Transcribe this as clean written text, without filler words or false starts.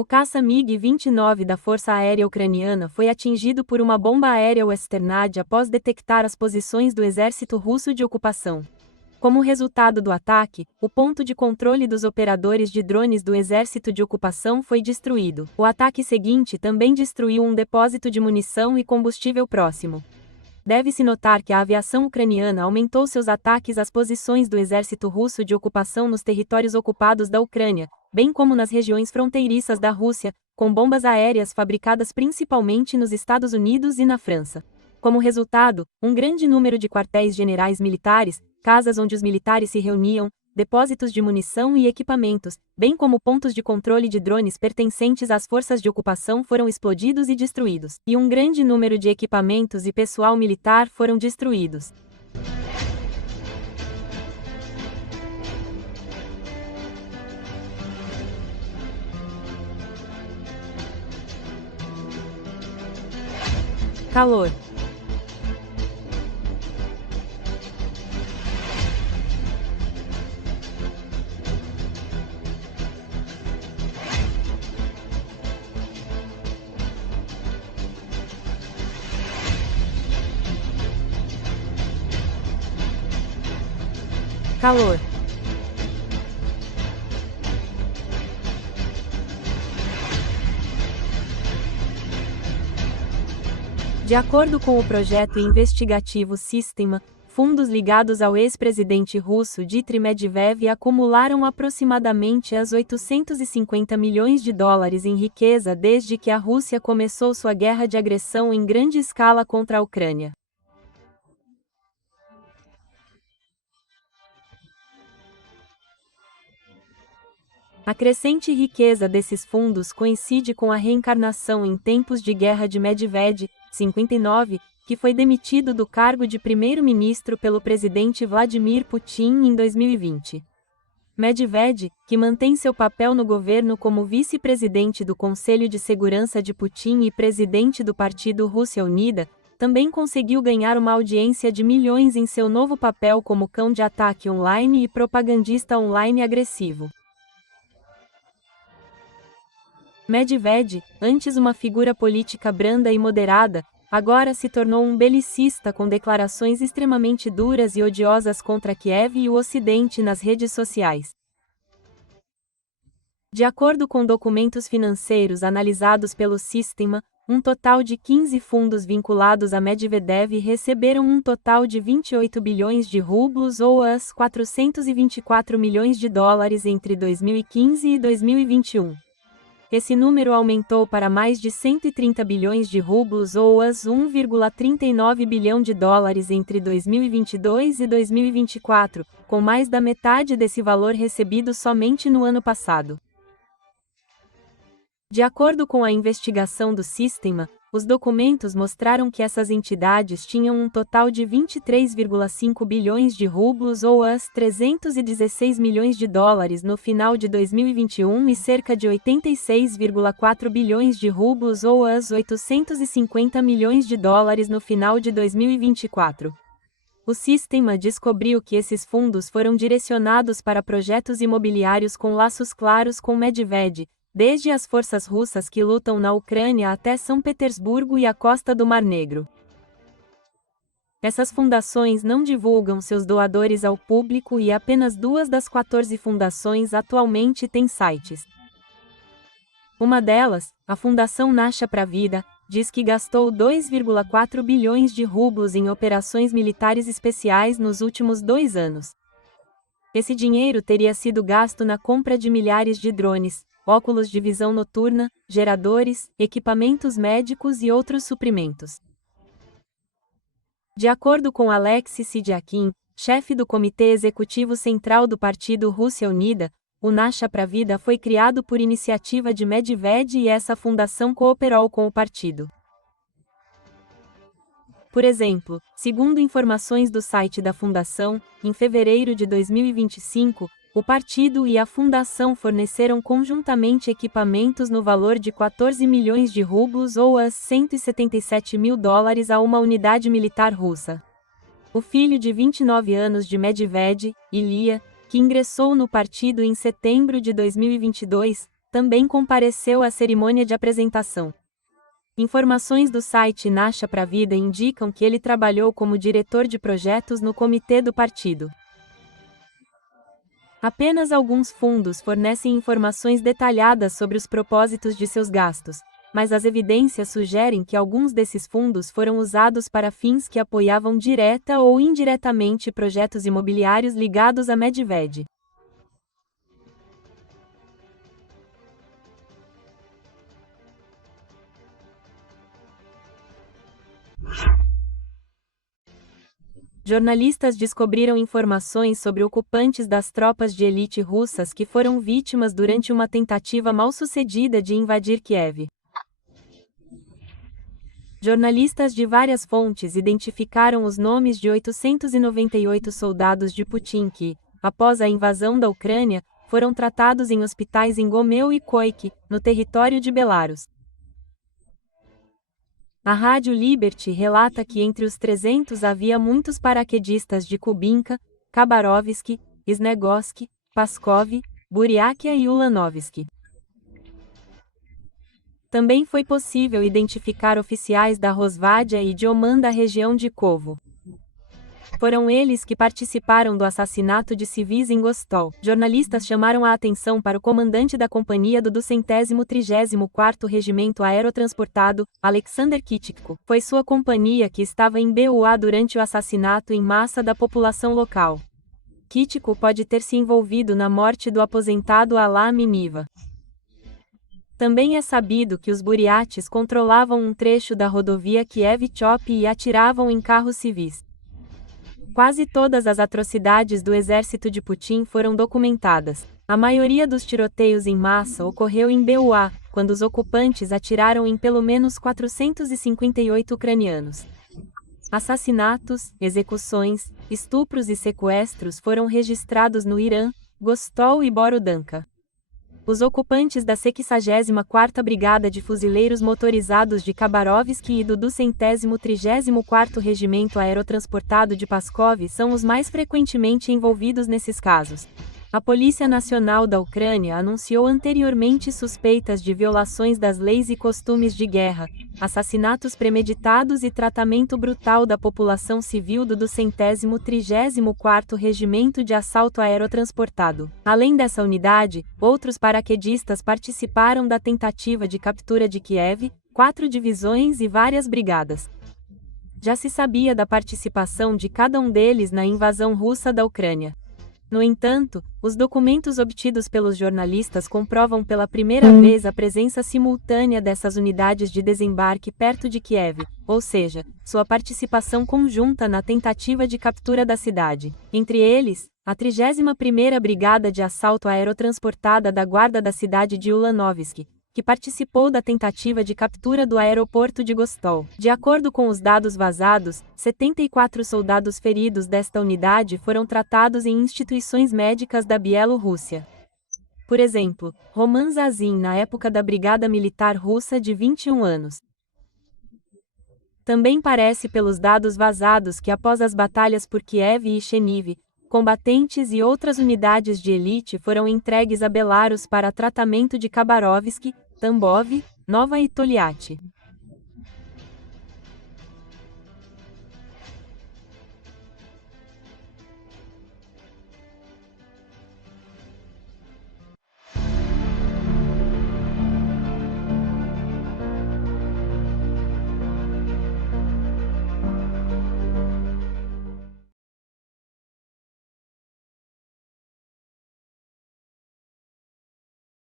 O caça MiG-29 da Força Aérea Ucraniana foi atingido por uma bomba aérea Westernad após detectar as posições do exército russo de ocupação. Como resultado do ataque, o ponto de controle dos operadores de drones do exército de ocupação foi destruído. O ataque seguinte também destruiu um depósito de munição e combustível próximo. Deve-se notar que a aviação ucraniana aumentou seus ataques às posições do exército russo de ocupação nos territórios ocupados da Ucrânia, bem como nas regiões fronteiriças da Rússia, com bombas aéreas fabricadas principalmente nos Estados Unidos e na França. Como resultado, um grande número de quartéis generais militares, casas onde os militares se reuniam, depósitos de munição e equipamentos, bem como pontos de controle de drones pertencentes às forças de ocupação foram explodidos e destruídos, e um grande número de equipamentos e pessoal militar foram destruídos. Calor. Calor. De acordo com o projeto investigativo Sistema, fundos ligados ao ex-presidente russo Dmitry Medvedev acumularam aproximadamente as 850 milhões de dólares em riqueza desde que a Rússia começou sua guerra de agressão em grande escala contra a Ucrânia. A crescente riqueza desses fundos coincide com a reencarnação em tempos de guerra de Medvedev, 59, que foi demitido do cargo de primeiro-ministro pelo presidente Vladimir Putin em 2020. Medvedev, que mantém seu papel no governo como vice-presidente do Conselho de Segurança de Putin e presidente do partido Rússia Unida, também conseguiu ganhar uma audiência de milhões em seu novo papel como cão de ataque online e propagandista online agressivo. Medvedev, antes uma figura política branda e moderada, agora se tornou um belicista com declarações extremamente duras e odiosas contra Kiev e o Ocidente nas redes sociais. De acordo com documentos financeiros analisados pelo Sistema, um total de 15 fundos vinculados a Medvedev receberam um total de 28 bilhões de rublos ou as 424 milhões de dólares entre 2015 e 2021. Esse número aumentou para mais de 130 bilhões de rublos ou as 1,39 bilhão de dólares entre 2022 e 2024, com mais da metade desse valor recebido somente no ano passado. De acordo com a investigação do Sistema, os documentos mostraram que essas entidades tinham um total de 23,5 bilhões de rublos ou as 316 milhões de dólares no final de 2021 e cerca de 86,4 bilhões de rublos ou as 850 milhões de dólares no final de 2024. O Sistema descobriu que esses fundos foram direcionados para projetos imobiliários com laços claros com Medvedev, desde as forças russas que lutam na Ucrânia até São Petersburgo e a costa do Mar Negro. Essas fundações não divulgam seus doadores ao público e apenas 2 das 14 fundações atualmente têm sites. Uma delas, a Fundação Nasha pra Vida, diz que gastou 2,4 bilhões de rublos em operações militares especiais nos últimos 2 anos. Esse dinheiro teria sido gasto na compra de milhares de drones, óculos de visão noturna, geradores, equipamentos médicos e outros suprimentos. De acordo com Alexei Sidiakin, chefe do Comitê Executivo Central do Partido Rússia Unida, o Nasha pra Vida foi criado por iniciativa de Medvedev e essa fundação cooperou com o partido. Por exemplo, segundo informações do site da fundação, em fevereiro de 2025, o partido e a fundação forneceram conjuntamente equipamentos no valor de 14 milhões de rublos ou as 177 mil dólares a uma unidade militar russa. O filho de 29 anos de Medvedev, Ilya, que ingressou no partido em setembro de 2022, também compareceu à cerimônia de apresentação. Informações do site Naxa pra Vida indicam que ele trabalhou como diretor de projetos no comitê do partido. Apenas alguns fundos fornecem informações detalhadas sobre os propósitos de seus gastos, mas as evidências sugerem que alguns desses fundos foram usados para fins que apoiavam direta ou indiretamente projetos imobiliários ligados a Medved. Jornalistas descobriram informações sobre ocupantes das tropas de elite russas que foram vítimas durante uma tentativa mal-sucedida de invadir Kiev. Jornalistas de várias fontes identificaram os nomes de 898 soldados de Putin que, após a invasão da Ucrânia, foram tratados em hospitais em Gomel e Koik, no território de Belarus. A Rádio Liberty relata que entre os 300 havia muitos paraquedistas de Kubinka, Khabarovsk, Snegorsk, Pskov, Buriatia e Ulanovsk. Também foi possível identificar oficiais da Rosvadia e de Oman da região de Kovo. Foram eles que participaram do assassinato de civis em Gostol. Jornalistas chamaram a atenção para o comandante da companhia do 234º Regimento Aerotransportado, Alexander Kitchko. Foi sua companhia que estava em BUA durante o assassinato em massa da população local. Kitchko pode ter se envolvido na morte do aposentado Alá Miniva. Também é sabido que os buriates controlavam um trecho da rodovia Kiev-Chop e atiravam em carros civis. Quase todas as atrocidades do exército de Putin foram documentadas. A maioria dos tiroteios em massa ocorreu em BUA, quando os ocupantes atiraram em pelo menos 458 ucranianos. Assassinatos, execuções, estupros e sequestros foram registrados no Irã, Gostol e Borodanka. Os ocupantes da 64ª Brigada de Fuzileiros Motorizados de Khabarovsk e do 234º Regimento Aerotransportado de Pskov são os mais frequentemente envolvidos nesses casos. A Polícia Nacional da Ucrânia anunciou anteriormente suspeitas de violações das leis e costumes de guerra, assassinatos premeditados e tratamento brutal da população civil do 234º Regimento de Assalto Aerotransportado. Além dessa unidade, outros paraquedistas participaram da tentativa de captura de Kiev, 4 divisões e várias brigadas. Já se sabia da participação de cada um deles na invasão russa da Ucrânia. No entanto, os documentos obtidos pelos jornalistas comprovam pela primeira vez a presença simultânea dessas unidades de desembarque perto de Kiev, ou seja, sua participação conjunta na tentativa de captura da cidade. Entre eles, a 31ª Brigada de Assalto Aerotransportada da Guarda da cidade de Ulanovsk, que participou da tentativa de captura do aeroporto de Gostol. De acordo com os dados vazados, 74 soldados feridos desta unidade foram tratados em instituições médicas da Bielorrússia. Por exemplo, Roman Zazin na época da Brigada Militar Russa de 21 anos. Também parece pelos dados vazados que após as batalhas por Kiev e Cherniv, combatentes e outras unidades de elite foram entregues a Belarus para tratamento de Khabarovsk, Tambov, Nova e Toliati.